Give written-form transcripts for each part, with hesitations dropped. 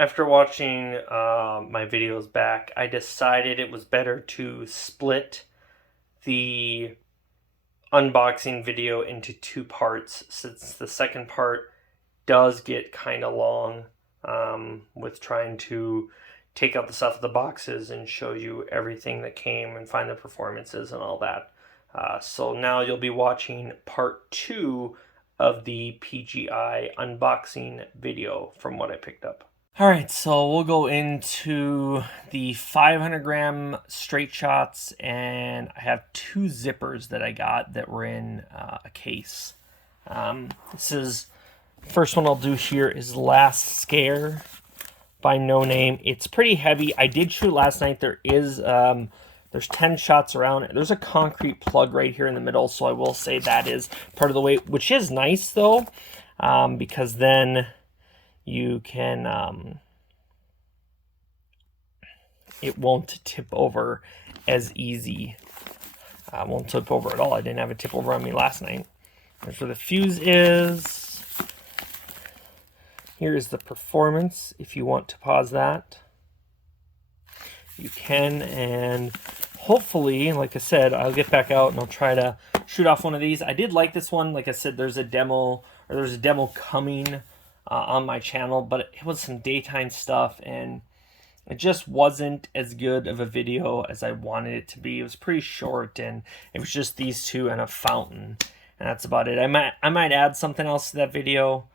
After watching my videos back, I decided it was better to split the unboxing video into two parts, since the second part does get kind of long with trying to take out the stuff of the boxes and show you everything that came and find the performances and all that. So now you'll be watching part 2 of the PGI unboxing video from what I picked up. All right, so we'll go into the 500 gram straight shots, and I have two zippers that I got that were in a case. This is, first one I'll do here is Last Scare by No Name. It's pretty heavy. I did shoot last night. There is, there's 10 shots around. There's a concrete plug right here in the middle, so I will say that is part of the weight, which is nice though, because then you can, it won't tip over as easy. Won't tip over at all. I didn't have a tip over on me last night. There's where the fuse is. Here is the performance. If you want to pause that, you can, and hopefully, like I said, I'll get back out and I'll try to shoot off one of these. I did like this one. Like I said, there's a demo coming on my channel, but it was some daytime stuff and it just wasn't as good of a video as I wanted it to be. It was pretty short and it was just these two and a fountain, and that's about it. I might add something else to that video,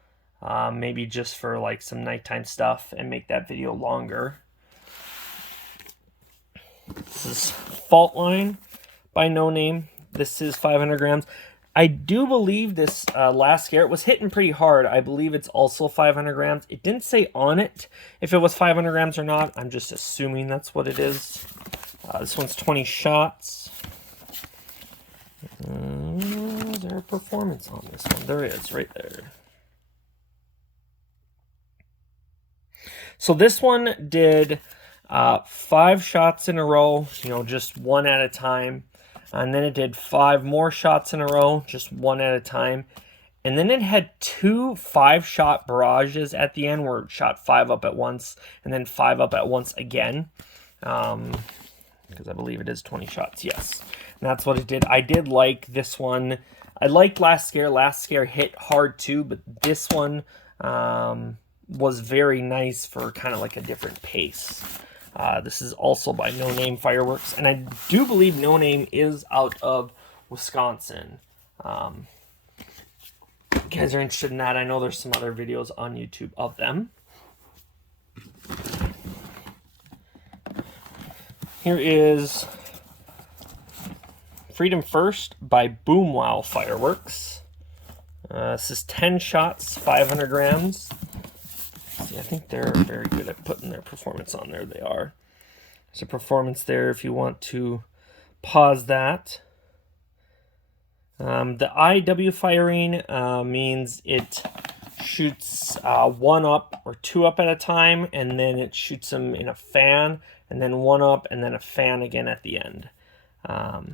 maybe just for like some nighttime stuff and make that video longer. This is Fault Line by No Name. This is 500 grams. I do believe this Last Scare, it was hitting pretty hard. I believe it's also 500 grams. It didn't say on it if it was 500 grams or not. I'm just assuming that's what it is. This one's 20 shots. Is there a performance on this one? There is, right there. So this one did 5 shots in a row, just one at a time. And then it did 5 more shots in a row, just one at a time. And then it had 2 5-shot barrages at the end where it shot 5 up at once and then 5 up at once again. Because I believe it is 20 shots, yes. And that's what it did. I did like this one. I liked Last Scare. Last Scare hit hard too, but this one was very nice for kind of like a different pace. This is also by No Name Fireworks, and I do believe No Name is out of Wisconsin. If you guys are interested in that, I know there's some other videos on YouTube of them. Here is Freedom First by Boom Wow Fireworks. This is 10 shots, 500 grams. See, I think they're very good at putting their performance on there. They are. There's a performance there if you want to pause that. The IW firing means it shoots 1 up or 2 up at a time, and then it shoots them in a fan, and then 1 up, and then a fan again at the end. I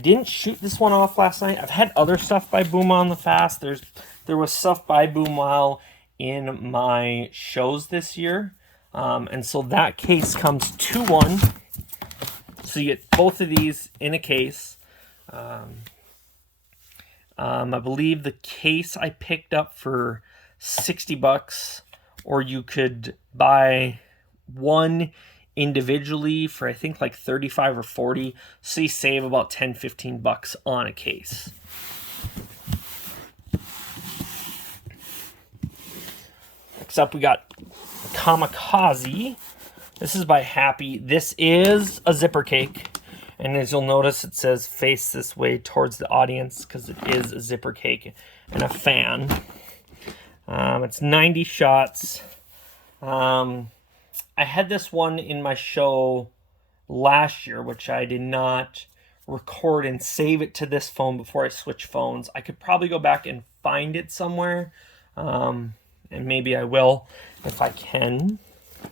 didn't shoot this one off last night. I've had other stuff by Boom on the Fast. There was stuff by Boom Wow in my shows this year. And so that case comes 2-1. So you get both of these in a case. I believe the case I picked up for $60, or you could buy one individually for I think like 35 or 40. So you save about 10-15 bucks on a case. Next up, we got Kamikaze. This is by Happy. This is a zipper cake. And as you'll notice, it says face this way towards the audience because it is a zipper cake and a fan. It's 90 shots. I had this one in my show last year, which I did not record and save it to this phone before I switch phones. I could probably go back and find it somewhere. And maybe I will if I can.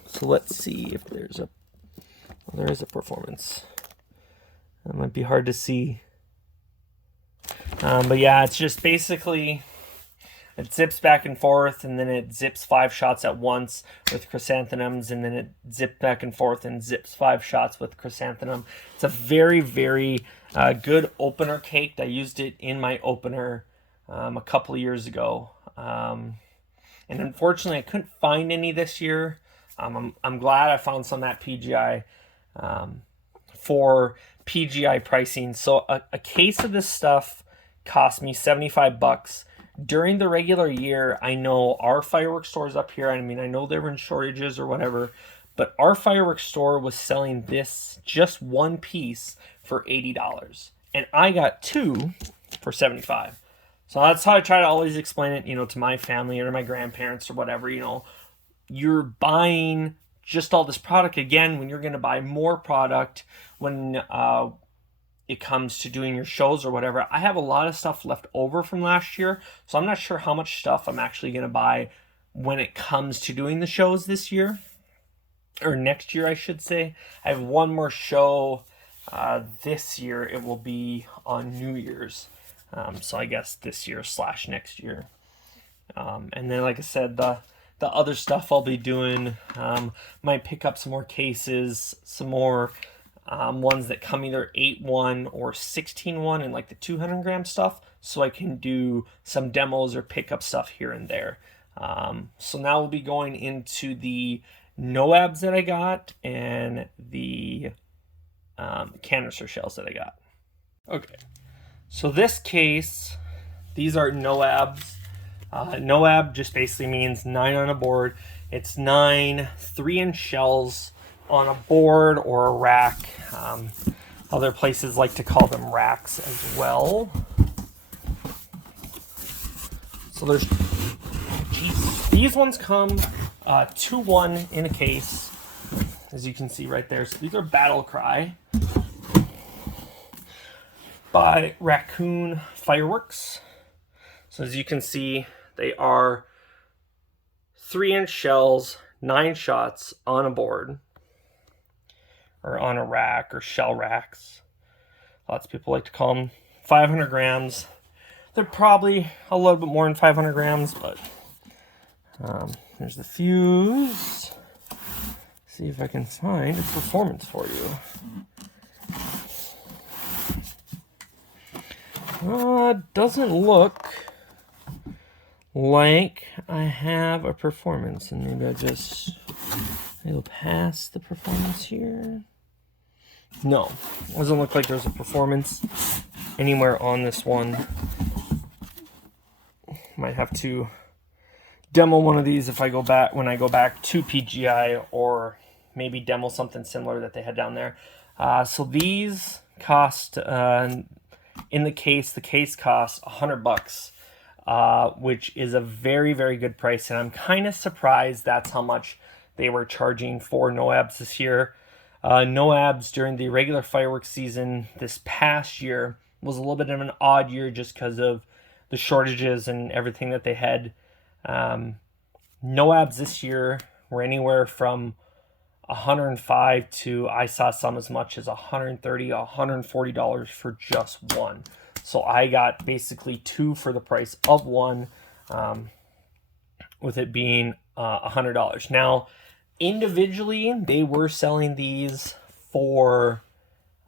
So let's see if there's a performance. That might be hard to see. But yeah, it's just basically It zips back and forth, and then it zips 5 shots at once with chrysanthemums, and then it zips back and forth and zips 5 shots with chrysanthemum. It's a very, very good opener cake. I used it in my opener a couple of years ago. And unfortunately, I couldn't find any this year. I'm glad I found some at PGI for PGI pricing. So a case of this stuff cost me $75. During the regular year, I know our fireworks stores up here, I mean, I know they were in shortages or whatever, but our fireworks store was selling this, just one piece, for $80. And I got 2 for $75. So that's how I try to always explain it, to my family or to my grandparents or whatever, You're buying just all this product again when you're going to buy more product when it comes to doing your shows or whatever. I have a lot of stuff left over from last year, so I'm not sure how much stuff I'm actually going to buy when it comes to doing the shows this year, or next year, I should say. I have one more show this year. It will be on New Year's, so I guess this year / next year. And then, like I said, the other stuff I'll be doing, might pick up some more cases, some more ones that come either 8-1 or 16-1 and like the 200 gram stuff, so I can do some demos or pick up stuff here and there. So now we'll be going into the NOABs that I got and the canister shells that I got. Okay, so this case, these are NOABs. NOAB just basically means 9 on a board. It's 9 3-inch shells on a board or a rack. Other places like to call them racks as well. So these ones come 2-1 in a case, as you can see right there. So these are Battle Cry by Raccoon Fireworks. So as you can see, they are 3-inch shells, 9 shots on a board, or on a rack, or shell racks. Lots of people like to call them 500 grams. They're probably a little bit more than 500 grams, but there's the fuse. See if I can find a performance for you. Doesn't look like I have a performance, and maybe I'll pass the performance here. No, doesn't look like there's a performance anywhere on this one. Might have to demo one of these when I go back to PGI, or maybe demo something similar that they had down there. So these cost in the case costs $100, which is a very, very good price, and I'm kind of surprised that's how much they were charging for NOABs this year. NOABs during the regular fireworks season this past year was a little bit of an odd year just because of the shortages and everything that they had. NOABs this year were anywhere from $105 to, I saw some as much as $130, $140 for just one. So I got basically 2 for the price of one, with it being $100. Now, individually, they were selling these for,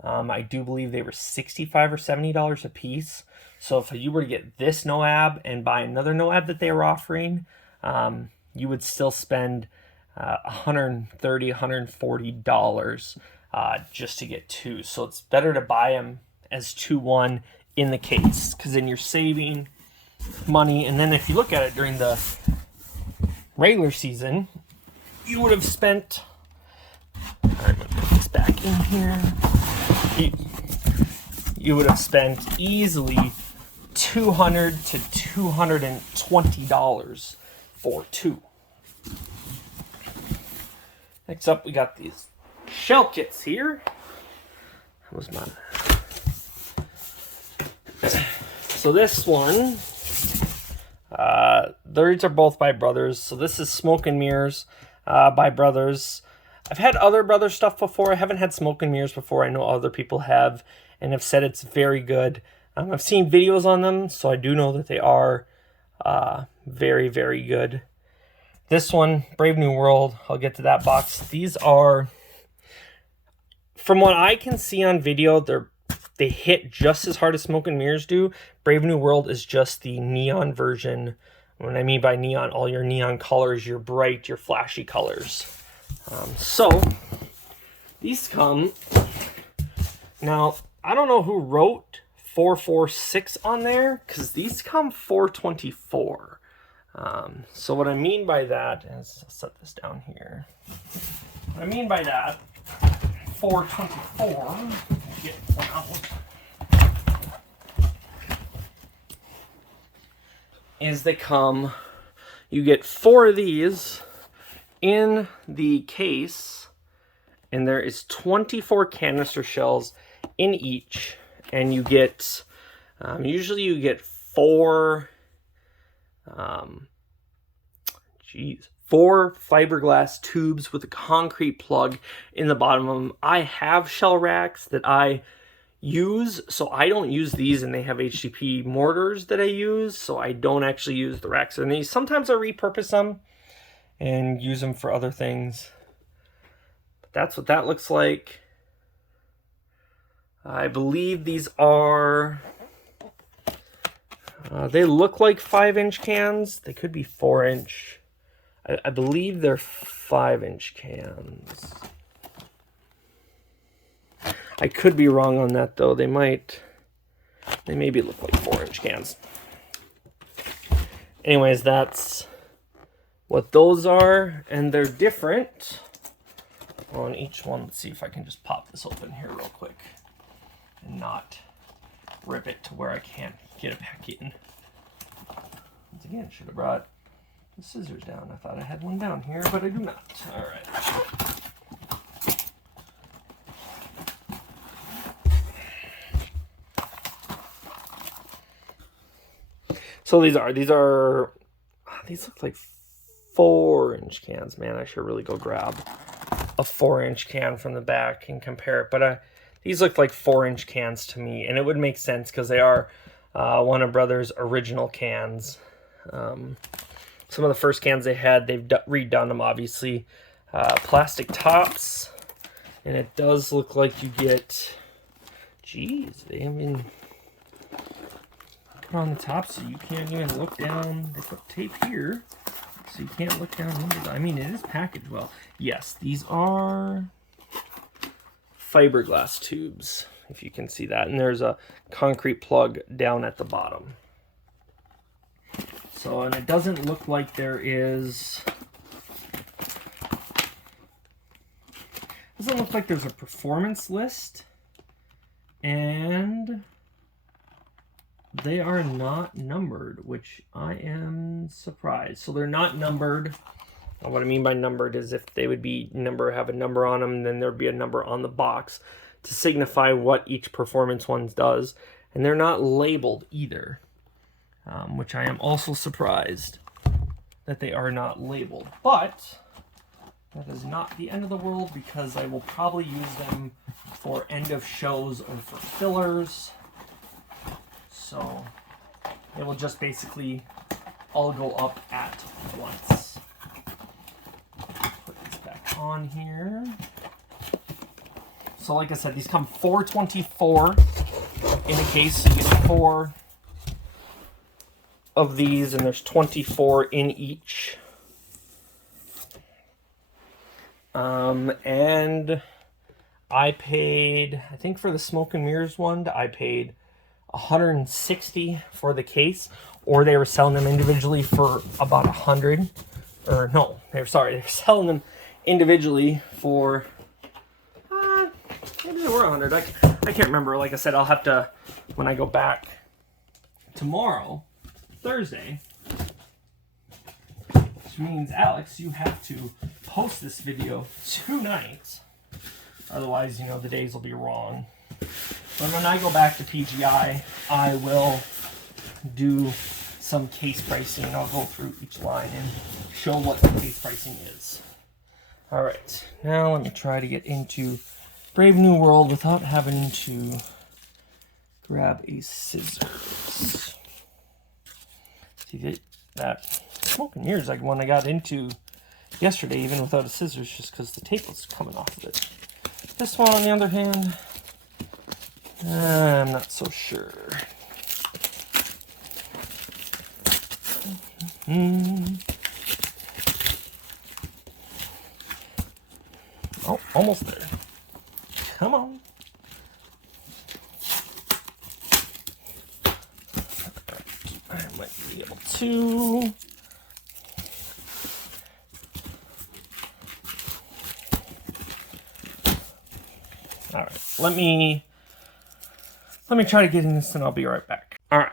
I do believe they were $65 or $70 a piece. So if you were to get this NOAB and buy another NOAB that they were offering, you would still spend $130, $140 just to get 2. So it's better to buy them as 2-1 in the case, because then you're saving money. And then if you look at it during the regular season, you would have spent, I'm going to put this back in here, you would have spent easily $200 to $220 for 2. Next up, we got these shell kits here. That was mine. So this one, these are both by Brothers. So this is Smoke and Mirrors by Brothers. I've had other Brothers stuff before. I haven't had Smoke and Mirrors before. I know other people have and have said it's very good. I've seen videos on them, so I do know that they are Very, very good. This one, Brave New World, I'll get to that box. These are, from what I can see on video, they hit just as hard as Smoke and Mirrors do. Brave New World is just the neon version. When I mean by neon, all your neon colors, your bright, your flashy colors. So, these come. Now, I don't know who wrote 446 on there, because these come 424. So what I mean by that is, I'll set this down here. What I mean by that, 424, get one out, is they come, you get 4 of these in the case, and there is 24 canister shells in each, and you get, usually you get 4 fiberglass tubes with a concrete plug in the bottom of them. I have shell racks that I use, so I don't use these, and they have HDP mortars that I use, so I don't actually use the racks in these. Sometimes I repurpose them and use them for other things. But that's what that looks like. I believe these are... they look like 5-inch cans. They could be 4-inch. I believe they're 5-inch cans. I could be wrong on that, though. They maybe look like 4-inch cans. Anyways, that's what those are, and they're different on each one. Let's see if I can just pop this open here real quick and not rip it to where I can't get it back in. Once again, should have brought the scissors down. I thought I had one down here, but I do not. All right. So these look like 4-inch cans. Man, I should really go grab a 4-inch can from the back and compare it. But these look like 4-inch cans to me, and it would make sense because they are Warner Brothers original cans. Some of the first cans they had, they've redone them, obviously. Plastic tops, and it does look like you get, geez, they even put on the top so you can't even look down. They put tape here so you can't look down under the, I mean, it is packaged well. Yes, these are fiberglass tubes, if you can see that, and there's a concrete plug down at the bottom. So, and it doesn't look like there is, doesn't look like there's a performance list, and they are not numbered, which I am surprised. So they're not numbered. What I mean by numbered is if they would be have a number on them, then there'd be a number on the box to signify what each performance one does. And they're not labeled either, which I am also surprised that they are not labeled. But that is not the end of the world, because I will probably use them for end of shows or for fillers. So they will just basically all go up at once. Put this back on here. So like I said, these come 424 in a case. You get 4 of these, and there's 24 in each. And I paid, I think for the Smoke and Mirrors one, I paid $160 for the case, or they were selling them individually for about $100. Or no, they're selling them individually for maybe they were $100. I can't remember. Like I said, I'll have to, when I go back tomorrow, Thursday, which means, Alex, you have to post this video tonight. Otherwise, you know, the days will be wrong. But when I go back to PGI, I will do some case pricing. I'll go through each line and show what the case pricing is. All right, now let me try to get into Brave New World without having to grab a scissors. See, that smoke and mirrors like one I got into yesterday, even without a scissors, just because the tape was coming off of it. This one, on the other hand, I'm not so sure. Oh, almost there. Come on. I might be able to. All right, let me try to get in this and I'll be right back. All right,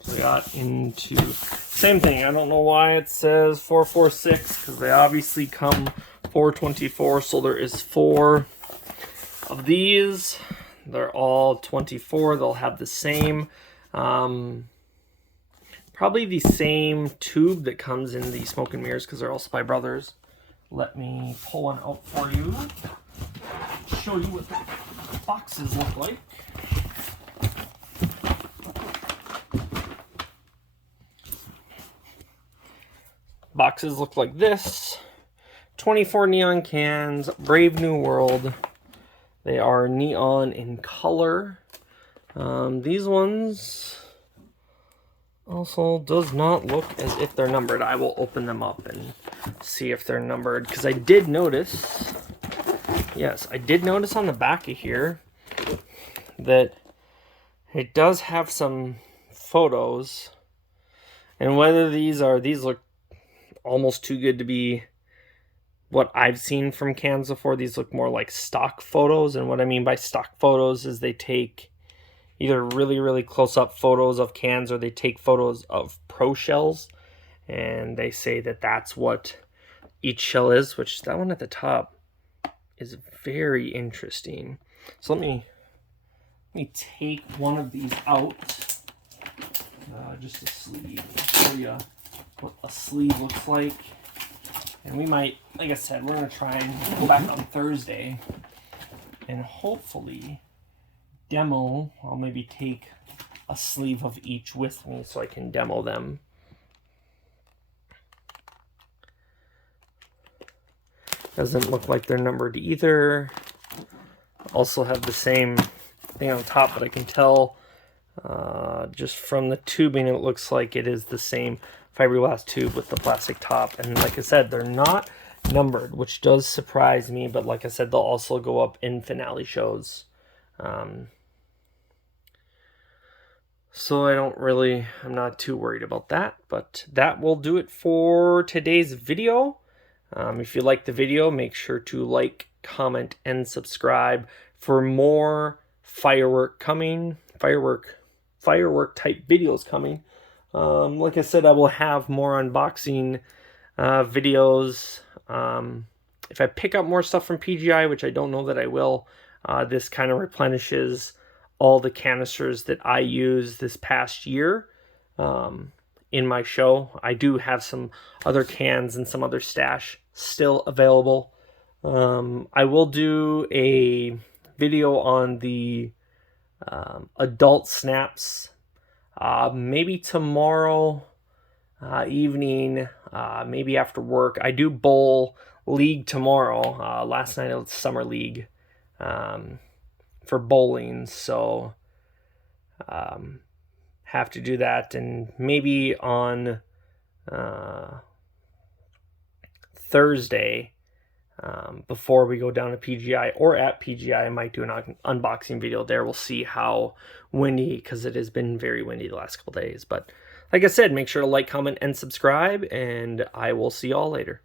so we got into same thing. I don't know why it says 446 because they obviously come 424. So there is 4 of these. They're all 24. They'll have the same, probably the same tube that comes in the smoke and mirrors because they're all Spy Brothers. Let me pull one out for you. Show you what the boxes look like. Boxes look like this. 24 neon cans, Brave New World. They are neon in color. These ones also does not look as if they're numbered. I will open them up and see if they're numbered, because I did notice, yes, I did notice on the back of here that it does have some photos, and whether these look almost too good to be what I've seen from cans before. These look more like stock photos, and what I mean by stock photos is they take either really, really close-up photos of cans or they take photos of pro shells, and they say that that's what each shell is, which that one at the top is very interesting. So let me take one of these out, just a sleeve, show you what a sleeve looks like. And we might, like I said, we're going to try and go back on Thursday and hopefully demo. I'll maybe take a sleeve of each with me so I can demo them. Doesn't look like they're numbered either. Also have the same thing on top, but I can tell just from the tubing it looks like it is the same fiberglass tube with the plastic top. And like I said, they're not numbered, which does surprise me, but like I said, they'll also go up in finale shows. So I'm not too worried about that, but that will do it for today's video. If you like the video, make sure to like, comment, and subscribe for more firework type videos coming. Like I said, I will have more unboxing videos. If I pick up more stuff from PGI, which I don't know that I will, this kind of replenishes all the canisters that I used this past year in my show. I do have some other cans and some other stash still available. I will do a video on the adult snaps maybe tomorrow evening, maybe after work. I do bowl league tomorrow. Last night it was summer league for bowling, so have to do that. And maybe on Thursday, before we go down to PGI or at PGI, I might do an unboxing video there. We'll see how windy, because it has been very windy the last couple days. But like I said, make sure to like, comment, and subscribe, and I will see y'all later.